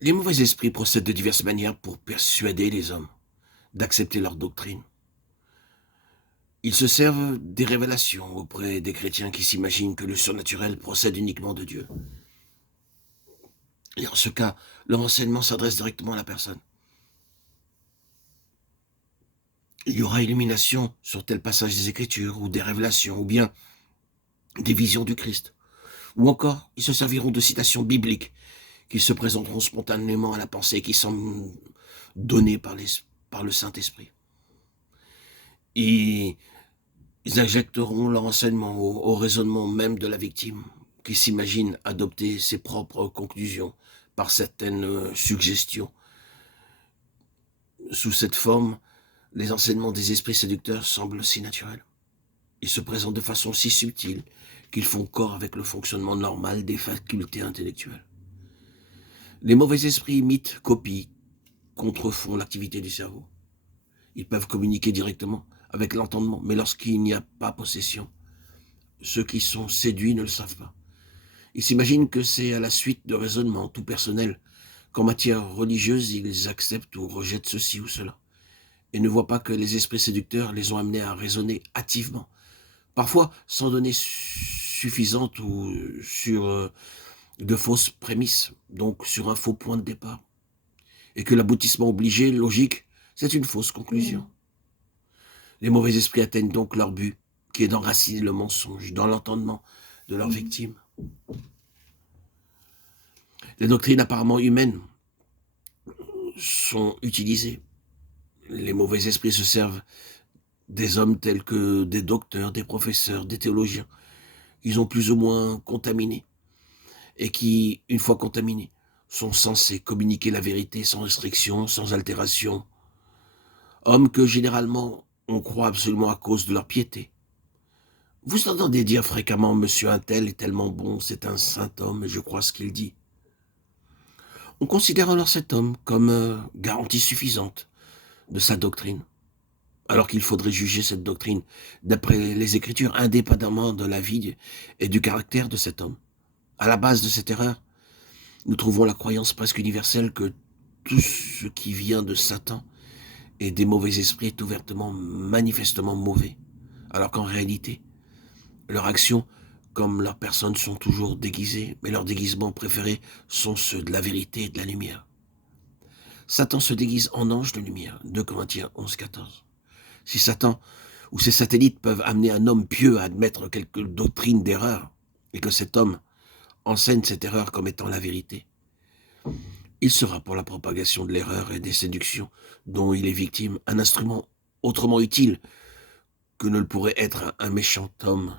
Les mauvais esprits procèdent de diverses manières pour persuader les hommes d'accepter leur doctrine. Ils se servent des révélations auprès des chrétiens qui s'imaginent que le surnaturel procède uniquement de Dieu. Et en ce cas, leur enseignement s'adresse directement à la personne. Il y aura illumination sur tel passage des Écritures, ou des révélations, ou bien des visions du Christ. Ou encore, ils se serviront de citations bibliques qui se présenteront spontanément à la pensée, qui sont données par le Saint-Esprit. Et ils injecteront leur enseignement au raisonnement même de la victime, qui s'imagine adopter ses propres conclusions par certaines suggestions. Sous cette forme, les enseignements des esprits séducteurs semblent si naturels. Ils se présentent de façon si subtile qu'ils font corps avec le fonctionnement normal des facultés intellectuelles. Les mauvais esprits imitent, copient, contrefont l'activité du cerveau. Ils peuvent communiquer directement avec l'entendement, mais lorsqu'il n'y a pas possession, ceux qui sont séduits ne le savent pas. Ils s'imaginent que c'est à la suite de raisonnements tout personnels qu'en matière religieuse, ils acceptent ou rejettent ceci ou cela, et ne voient pas que les esprits séducteurs les ont amenés à raisonner hâtivement, parfois sans données suffisantes ou sur de fausses prémices, donc sur un faux point de départ, et que l'aboutissement obligé, logique, c'est une fausse conclusion. Les mauvais esprits atteignent donc leur but, qui est d'enraciner le mensonge dans l'entendement de leurs victimes. Les doctrines apparemment humaines sont utilisées. Les mauvais esprits se servent des hommes tels que des docteurs, des professeurs, des théologiens. Ils ont plus ou moins contaminé et qui, une fois contaminés, sont censés communiquer la vérité sans restriction, sans altération. Hommes que généralement on croit absolument à cause de leur piété. Vous entendez dire fréquemment Monsieur Untel est tellement bon, c'est un saint homme et je crois ce qu'il dit. On considère alors cet homme comme garantie suffisante de sa doctrine, alors qu'il faudrait juger cette doctrine d'après les Écritures, indépendamment de la vie et du caractère de cet homme. À la base de cette erreur, nous trouvons la croyance presque universelle que tout ce qui vient de Satan et des mauvais esprits est ouvertement, manifestement mauvais, alors qu'en réalité, leurs actions comme leurs personnes sont toujours déguisées, mais leurs déguisements préférés sont ceux de la vérité et de la lumière. Satan se déguise en ange de lumière, 2 Corinthiens 11, 14. Si Satan ou ses satellites peuvent amener un homme pieux à admettre quelque doctrine d'erreur, et que cet homme enseigne cette erreur comme étant la vérité, il sera pour la propagation de l'erreur et des séductions dont il est victime un instrument autrement utile que ne le pourrait être un méchant homme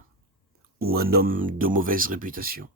ou un homme de mauvaise réputation.